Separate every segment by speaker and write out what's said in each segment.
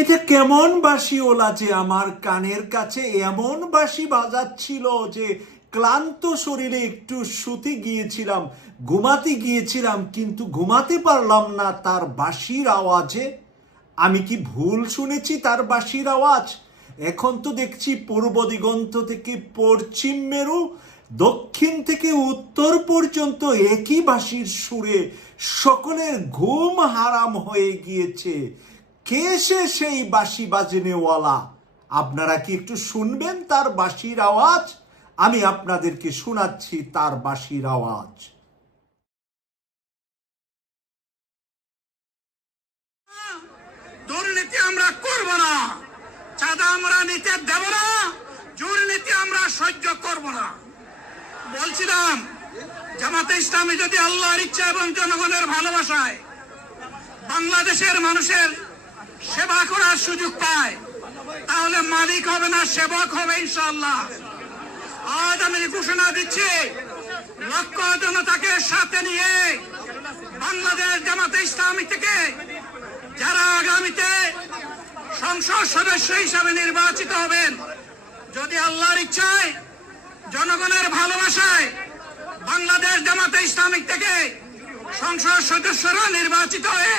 Speaker 1: এটা কেমন বাঁশি ওলা যে আমার কানের কাছে, এমন বাঁশি বাজাচ্ছিল যে ক্লান্ত শরীরে একটু শুতে গিয়েছিলাম, ঘুমাতে গিয়েছিলাম, কিন্তু ঘুমাতে পারলাম না তার বাঁশির আওয়াজে। আমি কি ভুল শুনেছি তার বাঁশির আওয়াজ? এখন তো দেখছি পূর্ব দিগন্ত থেকে পশ্চিম মেরু, দক্ষিণ থেকে উত্তর পর্যন্ত একই বাঁশির সুরে সকলের ঘুম হারাম হয়ে গিয়েছে। কে সে সেই বাঁশি বাজনেওয়ালা আপনারা কি একটু শুনবেন তার বাঁশির আওয়াজ? আমি আপনাদেরকে শোনাচ্ছি তার বাঁশির আওয়াজ।
Speaker 2: দুর্নীতি আমরা করব না। চাঁদা আমরা নিতে দেব না। দুর্নীতি আমরা সহ্য করব না। বলছিলাম, জামাতে ইসলামী যদি আল্লাহর ইচ্ছা এবং জনগণের ভালোবাসায় বাংলাদেশের মানুষের সেবা করার সুযোগ পায়। তাহলে মালিক হবে না, সেবক হবে ইনশাআল্লাহ। আজ আমি ঘোষণা দিচ্ছি লক্ষ জনতাকে সাথে নিয়ে বাংলাদেশ জামাতে ইসলামী থেকে যারা আগামীতে সংসদ সদস্য হিসাবে নির্বাচিত হবেন, যদি আল্লাহর ইচ্ছায়, জনগণের ভালোবাসায় বাংলাদেশ জামাতে ইসলামিক থেকে সংসদ সদস্যরা নির্বাচিত হয়ে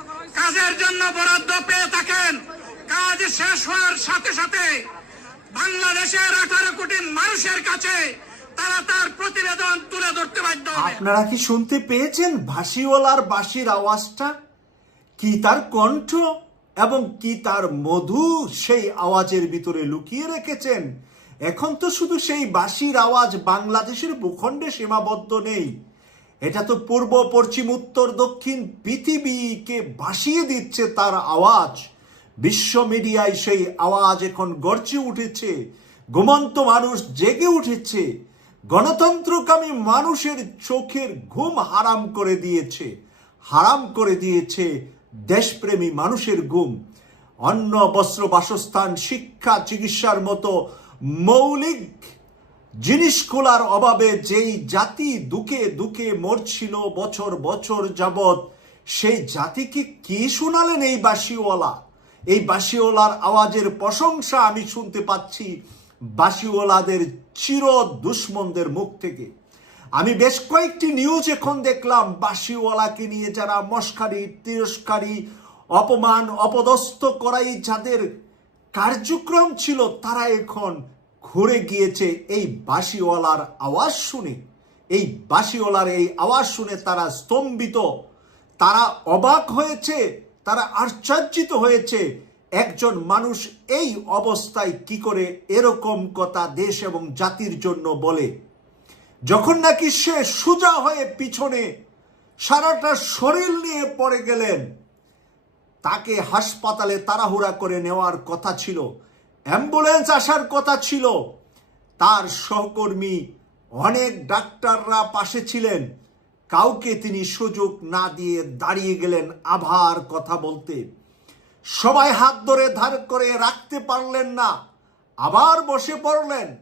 Speaker 2: কাজের জন্য বরাদ্দ পেয়ে থাকেন। কাজ শেষ হওয়ার সাথে সাথে বাংলাদেশের আঠারো কোটি মানুষের কাছে তারা তার প্রতিবেদন তুলে ধরতে বাধ্য
Speaker 1: আপনারা কি শুনতে পেয়েছেন ভাসিওয়ালার বাঁশির আওয়াজটা? কি তার কণ্ঠ এবং কি তার মধু সেই আওয়াজের ভিতরে লুকিয়ে রেখেছেন? এখন তো শুধু সেই বাঁশির আওয়াজ বাংলাদেশের ভূখণ্ডে সীমাবদ্ধ নেই। এটা তো পূর্ব, পশ্চিম, উত্তর, দক্ষিণ পৃথিবীকে ভাসিয়ে দিচ্ছে তার আওয়াজ। বিশ্ব মিডিয়ায় সেই আওয়াজ এখন গর্জে উঠেছে। ঘুমন্ত মানুষ জেগে উঠেছে। গণতন্ত্রকামী মানুষের চোখের ঘুম হারাম করে দিয়েছে। হারাম করে দিয়েছে দেশপ্রেমী মানুষের ঘুম। অন্ন, বস্ত্র, বাসস্থান, শিক্ষা, চিকিৎসার মতো মৌলিক জিনিসগুলার অভাবে যেই জাতি দুকে দুকে মরছিল বছর বছর যাবৎ, সেই জাতিকে কি শোনালেন এই বাসিওয়ালা এই বাসিওয়ালার আওয়াজের প্রশংসা আমি শুনতে পাচ্ছি বাসিওয়ালাদের চির দুশ্মনদের মুখ থেকে। আমি বেশ কয়েকটি নিউজ এখন দেখলাম বাসিওয়ালাকে নিয়ে যারা মস্কারি, তিরস্কারী, অপমান, অপদস্থ করাই যাদের কার্যক্রম ছিল, তারা এখন ঘুরে গিয়েছে এই বাসিওয়ালার আওয়াজ শুনে। এই বাসিওয়ালার এই আওয়াজ শুনে তারা স্তম্ভিত। তারা অবাক হয়েছে, তারা আশ্চর্যিত হয়েছে, একজন মানুষ এই অবস্থায় কি করে এরকম কথা দেশ এবং জাতির জন্য বলে। যখন নাকি সে সোজা হয়ে পিছনে সারাটা শরীর নিয়ে পড়ে গেলেন, তাকে হাসপাতালে তাড়াহুড়া করে নেওয়ার কথা ছিল। অ্যাম্বুলেন্স আসার কথা ছিল। তার সহকর্মী অনেক ডাক্তাররা পাশে ছিলেন। কাউকে তিনি সুযোগ না দিয়ে দাঁড়িয়ে গেলেন আভার কথা বলতে। সবাই হাত ধরে ধার করে রাখতে পারলেন না। আবার বসে পড়লেন।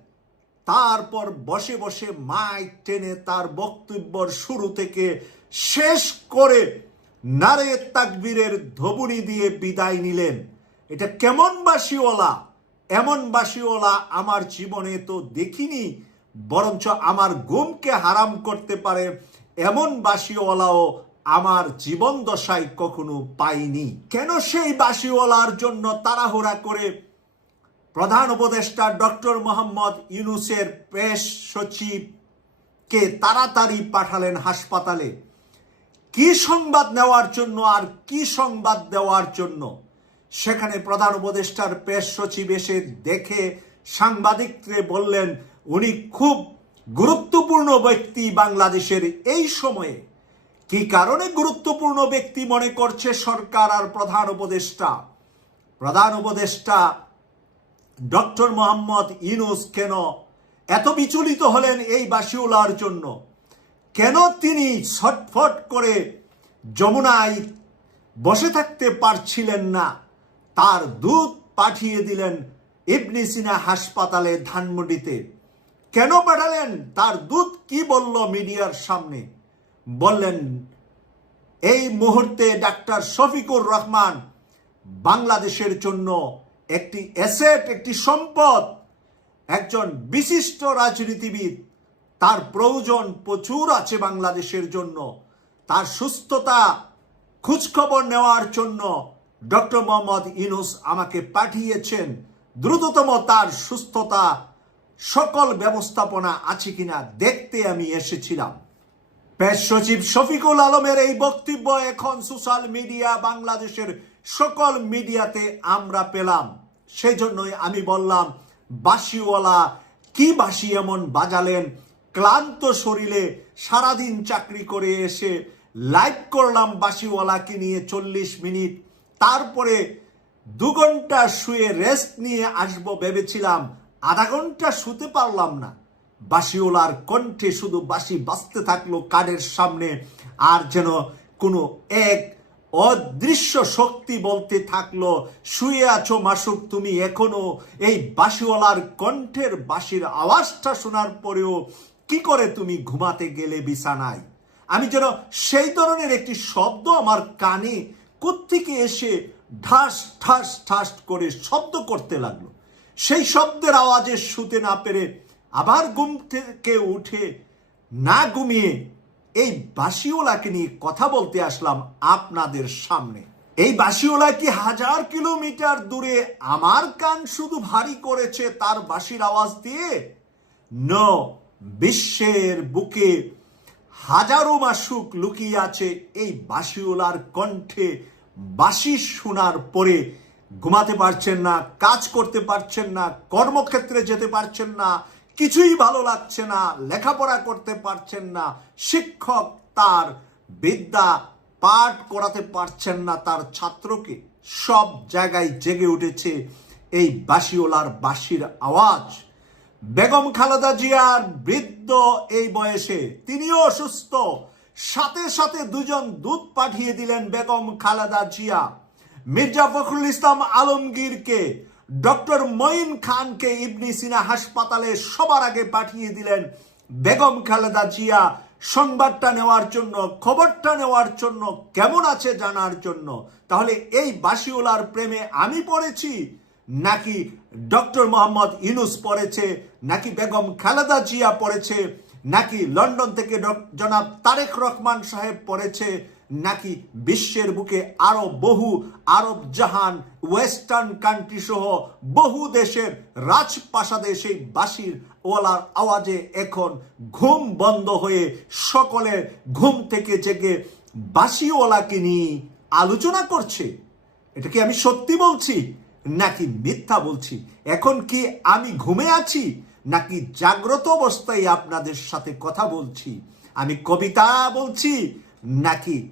Speaker 1: তারপর বসে বসে মাইক টেনে তার বক্তব্যর শুরু থেকে শেষ করে নারে তাকবীরের ধবুনি দিয়ে বিদায় নিলেন। এটা কেমন বাসিওয়ালা এমন বাসিওয়ালা আমার জীবনে তো দেখিনি, বরঞ্চ আমার ঘুমকে হারাম করতে পারে এমন বাসিওয়ালাও আমার জীবন দশায় কখনো পাইনি। কেন সেই বাসিওয়ালার জন্য তাড়াহুড়া করে? প্রধান উপদেষ্টা ডক্টর মোহাম্মদ ইউনুসের পেশ সচিবকে তাড়াতাড়ি পাঠালেন হাসপাতালে। কি সংবাদ নেওয়ার জন্য আর কি সংবাদ দেওয়ার জন্য? সেখানে প্রধান উপদেষ্টার পেশ সচিব এসে দেখে সাংবাদিককে বললেন, উনি খুব গুরুত্বপূর্ণ ব্যক্তি বাংলাদেশের এই সময়ে। কি কারণে গুরুত্বপূর্ণ ব্যক্তি মনে করছে সরকার আর প্রধান উপদেষ্টা? প্রধান উপদেষ্টা, ডক্টর মোহাম্মদ ইনুস কেন এত বিচলিত হলেন এই বাসিউলার জন্য? কেন তিনি ছটফট করে যমুনায় বসে থাকতে পারছিলেন না? তার দুধ পাঠিয়ে দিলেন ইবনি সিনা হাসপাতালে ধানমন্ডিতে। কেন পাঠালেন? তার দুধ কি বলল মিডিয়ার সামনে? বললেন, এই মুহূর্তে ডাক্তার শফিকুর রহমান বাংলাদেশের জন্য একটি অ্যাসেট, একটি সম্পদ, একজন বিশিষ্ট রাজনীতিবিদ, তার প্রয়োজন প্রচুর আছে বাংলাদেশের জন্য। তার সুস্থতা, খোঁজখবর নেওয়ার জন্য ডক্টর মোহাম্মদ ইনুস আমাকে পাঠিয়েছেন। দ্রুততম তার সুস্থতা সকল ব্যবস্থাপনা আছে কিনা দেখতে আমি এসেছিলাম। পেশ সচিব শফিকুল আলমের এই বক্তব্য এখন সোশ্যাল মিডিয়া বাংলাদেশের সকল মিডিয়াতে আমরা পেলাম। সেই জন্যই আমি বললাম বাসিওয়ালা কি বাসি এমন বাজালেন? ক্লান্ত শরীরে সারাদিন চাকরি করে এসে লাইভ করলাম বাসিওয়ালাকে নিয়ে চল্লিশ মিনিট। তারপরে দু ঘণ্টা শুয়ে রেস্ট নিয়ে আসব ভেবেছিলাম, আধা ঘণ্টা শুতে পারলাম না। বাসিওলার কণ্ঠে শুধু বাসি বাজতে থাকল কানের সামনে, আর যেন কোনো এক অদৃশ্য শক্তি বলতে থাকল, শুয়ে আছো মাসুক তুমি এখনও? এই বাসিওয়ালার কণ্ঠের বাসির আওয়াজটা শোনার পরেও কি করে তুমি ঘুমাতে গেলে বিছানায়? আমি যেন সেই ধরনের একটি শব্দ আমার কানে কোত্থেকে এসে ঠাস ঠাস ঠাস করে শব্দ করতে লাগল। সেই শব্দের আওয়াজে শুতে না পেরে আবার ঘুম থেকে উঠে না ঘুমিয়ে এই বাসিওলাকে নিয়ে কথা বলতে আসলাম আপনাদের সামনে। এই বাসিওলা কি হাজার কিলোমিটার দূরে আমার কান শুধু ভারী করেছে তার বাঁশির আওয়াজ দিয়ে? ন, বিশ্বের বুকে হাজারো মাসুক লুকিয়ে আছে এই বাসিওলার কণ্ঠে। বাসি শোনার পরে ঘুমাতে পারছেন না, কাজ করতে পারছেন না, কর্মক্ষেত্রে যেতে পারছেন না, কিছুই ভালো লাগছে না, লেখাপড়া করতে পারছেন না, শিক্ষক তার বিদ্যা পাঠ করাতে পারছেন না, তার ছাত্রকে সব জায়গায় জেগে উঠেছে এই বাসিওলার বাসির আওয়াজ। বেগম খালেদা জিয়ার বৃদ্ধ এই বয়সে তিনিও অসুস্থ সাথে সাথে দুজন দুধ পাঠিয়ে দিলেন বেগম খালেদা জিয়া। মির্জা ফখরুল ইসলাম আলমগীরকে, ডক্টর মঈন খানকে ইবনি সিনা হাসপাতালে সবার আগে পাঠিয়ে দিলেন বেগম খালেদা জিয়া। সংবাদটা নেওয়ার জন্য, খবরটা নেওয়ার জন্য, কেমন আছে জানার জন্য? তাহলে এই বাসিওলার প্রেমে আমি পড়েছি। নাকি ডক্টর মোহাম্মদ ইউনুস পড়েছে, নাকি বেগম খালেদা জিয়া পড়েছে, নাকি লন্ডন থেকে জনাব তারেক রহমান সাহেব পড়েছে, নাকি বিশ্বের বুকে আরও বহু আরব জাহান, ওয়েস্টার্ন কান্ট্রি সহ বহু দেশের রাজপ্রাসাদে সেই বাঁশির ওয়ালার আওয়াজে এখন ঘুম বন্ধ হয়ে সকলে ঘুম থেকে জেগে বাঁশিওয়ালাকে নিয়ে আলোচনা করছে। এটা কি আমি সত্যি বলছি? নাকি মিথ্যা বলছি? এখন কি আমি ঘুমে আছি? নাকি জাগ্রত অবস্থায় আপনাদের সাথে কথা বলছি? আমি কবিতা বলছি? নাকি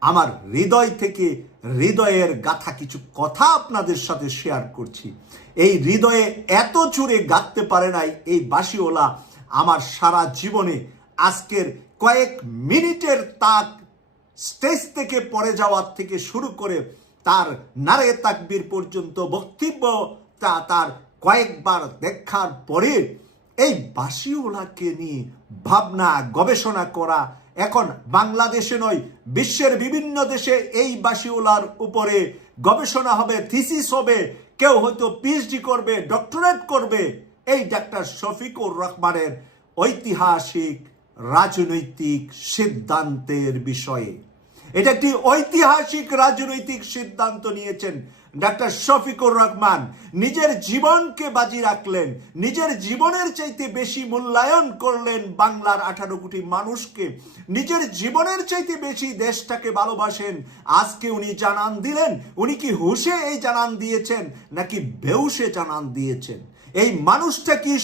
Speaker 1: আমার হৃদয় থেকে হৃদয়ের গাথা কিছু কথা আপনাদের সাথে শেয়ার করছি? এই হৃদয়ে এত জুড়ে গাঁথতে পারে নাই এই বাসিওলা আমার সারা জীবনে। আজকের কয়েক মিনিটের তাক স্টেজ থেকে পড়ে যাওয়ার থেকে শুরু করে তার নারে তাকবির পর্যন্ত বক্তব্য তা তার কয়েকবার দেখার পরে এই বাসিওলাকে নিয়ে ভাবনা, গবেষণা করা এখন বাংলাদেশে নয়, বিশ্বের বিভিন্ন দেশে এই বাসিওলার উপরে গবেষণা হবে থিসিস হবে। কেউ হয়তো পিএইচডি করবে ডক্টরেট করবে। এই ডাক্তার শফিকুর রহমানের ঐতিহাসিক, রাজনৈতিক সিদ্ধান্তের বিষয়ে। এটা একটি ঐতিহাসিক রাজনৈতিক সিদ্ধান্ত নিয়েছেন ডাক্তার শফিকুর রহমান। নিজের জীবনকে বাজি রাখলেন, নিজের জীবনের চাইতে বেশি মূল্যায়ন করলেন বাংলার আঠারো কোটি মানুষকে। নিজের জীবনের চাইতে বেশি দেশটাকে ভালোবাসেন। আজকে উনি জানান দিলেন, উনি কি হুশে এই জানান দিয়েছেন, নাকি বেউসে জানান দিয়েছেন? এই মানুষটা কি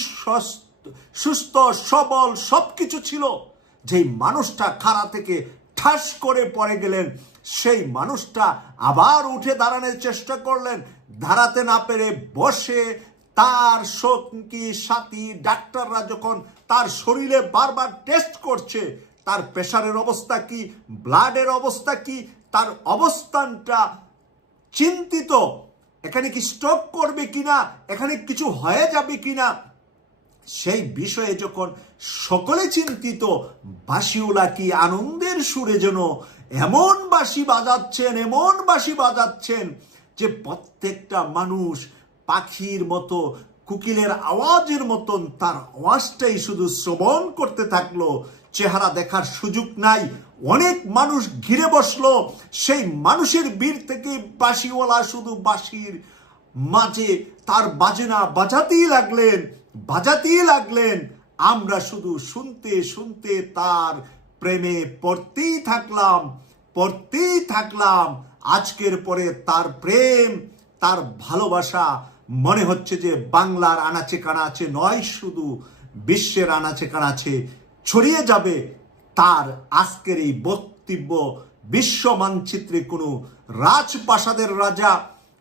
Speaker 1: সুস্থ, সবল সবকিছু ছিল? যেই মানুষটা খাড়া থেকে ঠাস করে পড়ে গেলেন। সেই মানুষটা আবার উঠে দাঁড়ানোর চেষ্টা করলেন। দাঁড়াতে না পেরে বসে তার সঙ্গী, সাথী, ডাক্তাররা যখন তার শরীরে বারবার টেস্ট করছে, তার প্রেশারের অবস্থা কি, ব্লাডের অবস্থা কি, তার অবস্থানটা চিন্তিত। এখানে কি স্টক করবে কিনা, এখানে কিছু হয়ে যাবে কিনা সেই বিষয়ে যখন সকলে চিন্তিত বাসিওলা কি আনন্দের সুরে যেন এমন বাঁশি বাজাচ্ছেন, এমন বাঁশি বাজাচ্ছেন যে প্রত্যেকটা মানুষ পাখির মতো, কুকিলের আওয়াজের মতন তার আওয়াজটাই শুধু শ্রবণ করতে থাকল। চেহারা দেখার সুযোগ নাই, অনেক মানুষ ঘিরে বসল। সেই মানুষের বীর থেকে বাঁশিওয়ালা শুধু বাঁশির মাঝে তার বাজনা বাজাতেই লাগলেন। বাজাতেই লাগলেন। আমরা শুধু শুনতে শুনতে তার প্রেমে পড়তেই থাকলাম পড়তেই থাকলাম। আজকের পরে তার প্রেম, তার ভালোবাসা, মনে হচ্ছে যে বাংলার আনাচে কানাচে নয়, শুধু বিশ্বের আনাচে কানাচে ছড়িয়ে যাবে। তার আজকের এই বক্তব্য, বিশ্ব মানচিত্রে কোনো রাজপ্রাসাদের রাজা,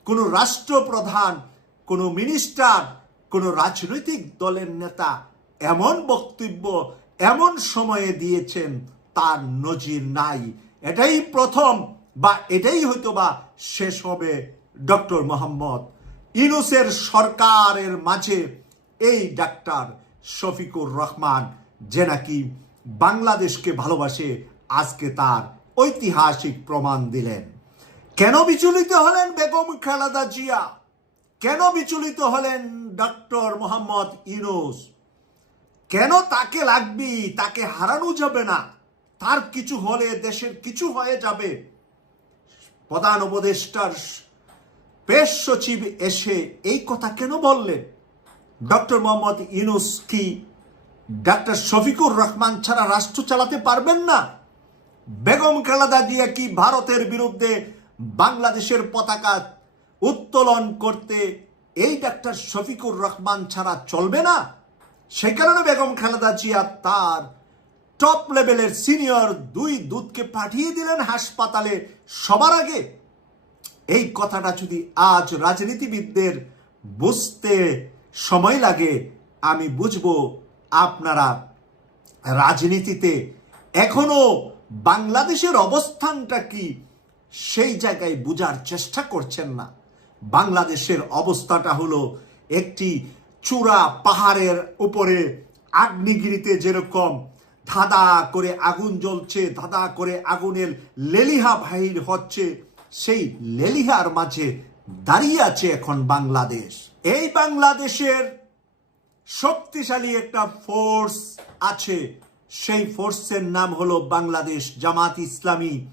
Speaker 1: কোনো রাষ্ট্রপ্রধান, কোনো মিনিস্টার কোনো রাজনৈতিক দলের নেতা এমন বক্তব্য এমন সময়ে দিয়েছেন, তার নজির নাই। এটাই প্রথম বা এটাই হয়তো বা শেষ হবে ডক্টর মোহাম্মদ ইনুসের সরকারের মাঝে এই ডাক্তার শফিকুর রহমান, যে নাকি বাংলাদেশকে ভালোবাসে, আজকে তার ঐতিহাসিক প্রমাণ দিলেন। কেন বিচলিত হলেন বেগম খালেদা জিয়া? কেন বিচলিত হলেন ডক্টর মোহাম্মদ ইউনুস? কেন তাকে লাগবি, তাকে হারানো যাবে না? তার কিছু হলে দেশের কিছু হয়ে যাবে। প্রধান উপদেষ্টার পেশ সচিব এসে এই কথা কেন বললেন? ডক্টর মোহাম্মদ ইউনুস কি ডাক্তার শফিকুর রহমান ছাড়া রাষ্ট্র চালাতে পারবেন না? বেগম খালেদা দিয়ে কি ভারতের বিরুদ্ধে বাংলাদেশের পতাকা উত্তোলন করতে এই ডাক্তার শফিকুর রহমান ছাড়া চলবে না? সেই কারণে বেগম খালেদা জিয়া তার টপ লেভেলের সিনিয়র দুই দূতকে পাঠিয়ে দিলেন হাসপাতালে সবার আগে। এই কথাটা যদি আজ রাজনীতিবিদদের বুঝতে সময় লাগে, আমি বুঝব আপনারা রাজনীতিতে এখনও বাংলাদেশের অবস্থানটা কি, সেই জায়গায় বুঝার চেষ্টা করছেন না। বাংলাদেশের অবস্থাটা হলো একটি চূড়া পাহাড়ের উপরে আগ্নেয়গিরিতে যেরকম ধাঁধা করে আগুন জ্বলছে, ধাঁধা করে আগুনের লেলিহা বাহির হচ্ছে, সেই লেলিহার মাঝে দাঁড়িয়ে আছে এখন বাংলাদেশ। এই বাংলাদেশের শক্তিশালী একটা ফোর্স আছে। সেই ফোর্সের নাম হলো বাংলাদেশ জামাত ইসলামী,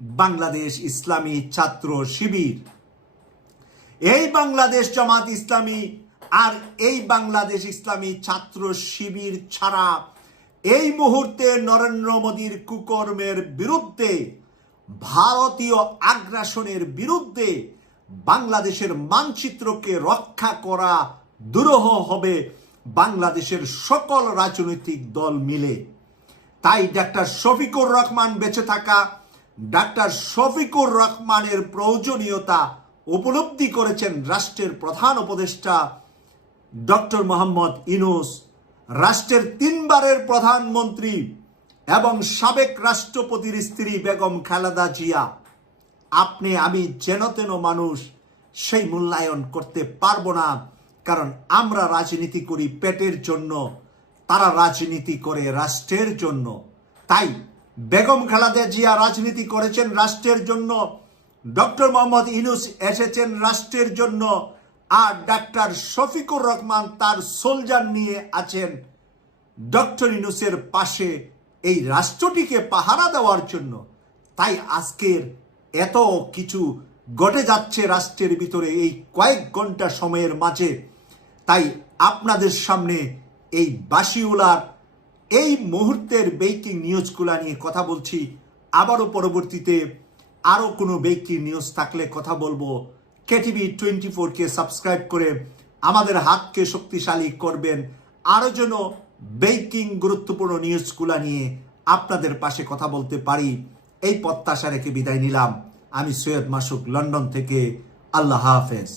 Speaker 1: বাংলাদেশ ইসলামী ছাত্র শিবির। এই বাংলাদেশ জামাত ইসলামী আর এই বাংলাদেশ ইসলামী ছাত্র শিবির ছাড়া এই মুহূর্তে নরেন্দ্র মোদীর কুকর্মের বিরুদ্ধে, ভারতীয় আগ্রাসনের বিরুদ্ধে বাংলাদেশের মানচিত্রকে রক্ষা করা দুরূহ হবে বাংলাদেশের সকল রাজনৈতিক দল মিলে। তাই ডাক্তার শফিকুর রহমান বেঁচে থাকা, ডাক্তার শফিকুর রহমানের প্রয়োজনীয়তা উপলব্ধি করেছেন রাষ্ট্রের প্রধান উপদেষ্টা ডক্টর মোহাম্মদ ইনুস রাষ্ট্রের তিনবারের প্রধানমন্ত্রী এবং সাবেক রাষ্ট্রপতির স্ত্রী বেগম খালেদা জিয়া। আপনি, আমি যেন তেন মানুষ, সেই মূল্যায়ন করতে পারব না, কারণ আমরা রাজনীতি করি পেটের জন্য, তারা রাজনীতি করে রাষ্ট্রের জন্য। তাই বেগম খালেদা জিয়া রাজনীতি করেছেন রাষ্ট্রের জন্য ডক্টর মোহাম্মদ ইনুস এসেছেন রাষ্ট্রের জন্য আর ডাক্তার শফিকুর রহমান তার সোলজার নিয়ে আছেন ডক্টর ইনুসের পাশে এই রাষ্ট্রটিকে পাহারা দেওয়ার জন্য। তাই আজকের এত কিছু ঘটে যাচ্ছে রাষ্ট্রের ভিতরে এই কয়েক ঘণ্টা সময়ের মাঝে। তাই আপনাদের সামনে এই বাসিউলার এই মুহূর্তের বেকিং নিউজগুলা নিয়ে কথা বলছি। আবারও পরবর্তীতে আরও কোনো ব্যক্তির নিউজ থাকলে কথা বলব। কেটিভি টোয়েন্টি ফোরকে সাবস্ক্রাইব করে আমাদের হাতকে শক্তিশালী করবেন। আরও যেন বেকিং গুরুত্বপূর্ণ নিউজগুলা নিয়ে আপনাদের পাশে কথা বলতে পারি। এই প্রত্যাশা রেখে বিদায় নিলাম। আমি সৈয়দ মাসুক লন্ডন থেকে। আল্লাহ হাফেজ।